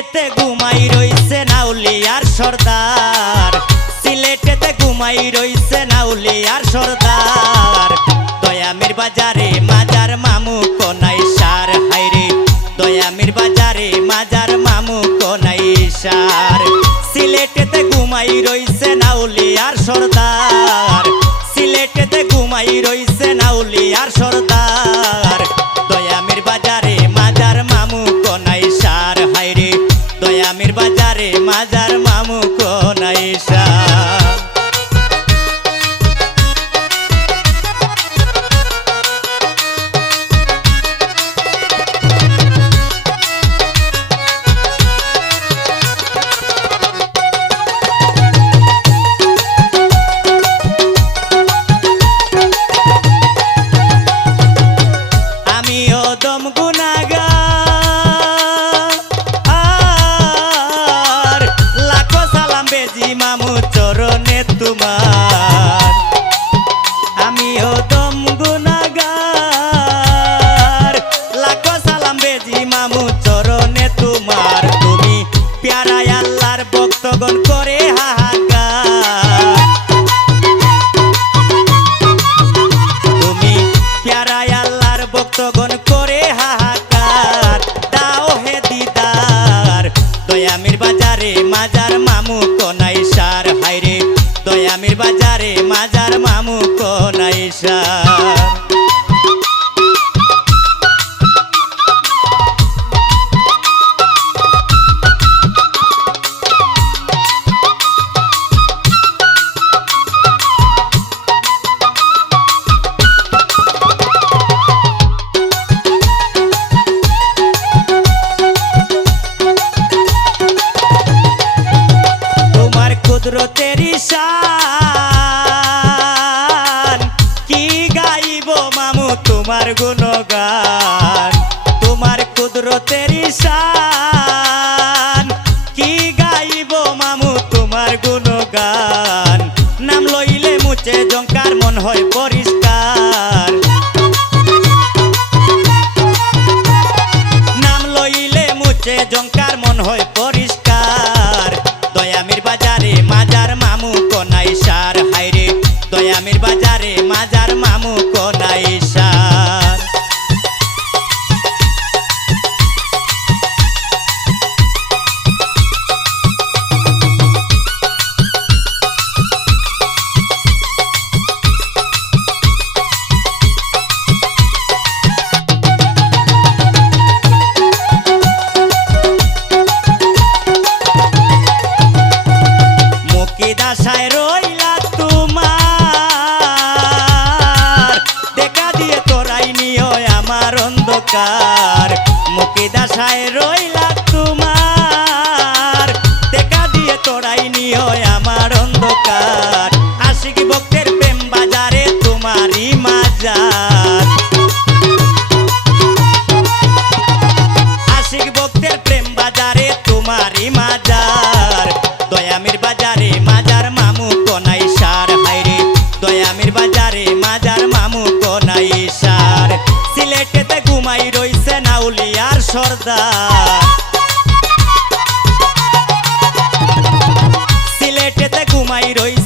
সিলেটেতে ঘুমাই রইছে নাউলিয়ার সর্দার, সিলেটেতে ঘুমাই রইছে নাউলিয়ার সর্দার। দয়ামির বাজারে মাজার মামু কোনাই সার, হাইরে দয়ামির বাজারে মাজার মামু কোনাই সার। সিলেটেতে ঘুমাই রইছে নাউলিয়ার সর্দার, সিলেটেতে ঘুমাই রইছে নাউলিয়ার সর্দার। দয়ামির বাজারে মাজার মামু কোনাই সার, হাইরে দয়ামির বাজারে মাজার মামু কোনাই সার। আমিও দম গুনাগার, লাখো সালাম বেজি মামু চরণে তোমার। আমিও দম গুনাগার, লাখো সালাম বেজি মামু চরণে তোমার। তুমি প্যারা আল্লাহর ভক্তগণ করে হাহাকার, তুমি প্যারা আল্লাহর ভক্তগণ করে হাহাকার। দাও হে দিদার দয়ামির বাজারে মাজার মামু কোনাই সার, হাইরে দয়ামির বাজারে মাজার মামু কোনাই সার। কুদরতের শান কি গাইব মামু তোমার গুণগান, তোমার কুদরতের শান কি গাইব মামু তোমার গুণগান। নাম লইলে মুছে জঙ্কার মন হয় পরিষ্কার, নাম লইলে মুছে জঙ্কার মন হয় পরিষ্কার। দয়ামির বাজারে মাজার মামু কোনাই সার, হাইরে দয়ামির বাজারে মাজার মামু কোনাই সার। আশায় রইলা তোমার, দেখা দিয়ে তোরাই নিও আমার অন্ধকার। মুকিদ আশায় রইলা তোমার, দেখা দিয়ে তোরাই নিও আমার অন্ধকার। আশিক ভক্তের প্রেম বাজারে তোমারই মাজার, আশিক ভক্তের প্রেম বাজারে তোমারই মাজার। দয়ামির বাজারে মাজার মামু কোনাই সার, হাইরে দয়ামির বাজারে মাজার মামু কোনাই সার। সিলেটেতে ঘুমাই রইছে নাউলিয়ার সর্দার, সিলেটেতে ঘুমাই রইছে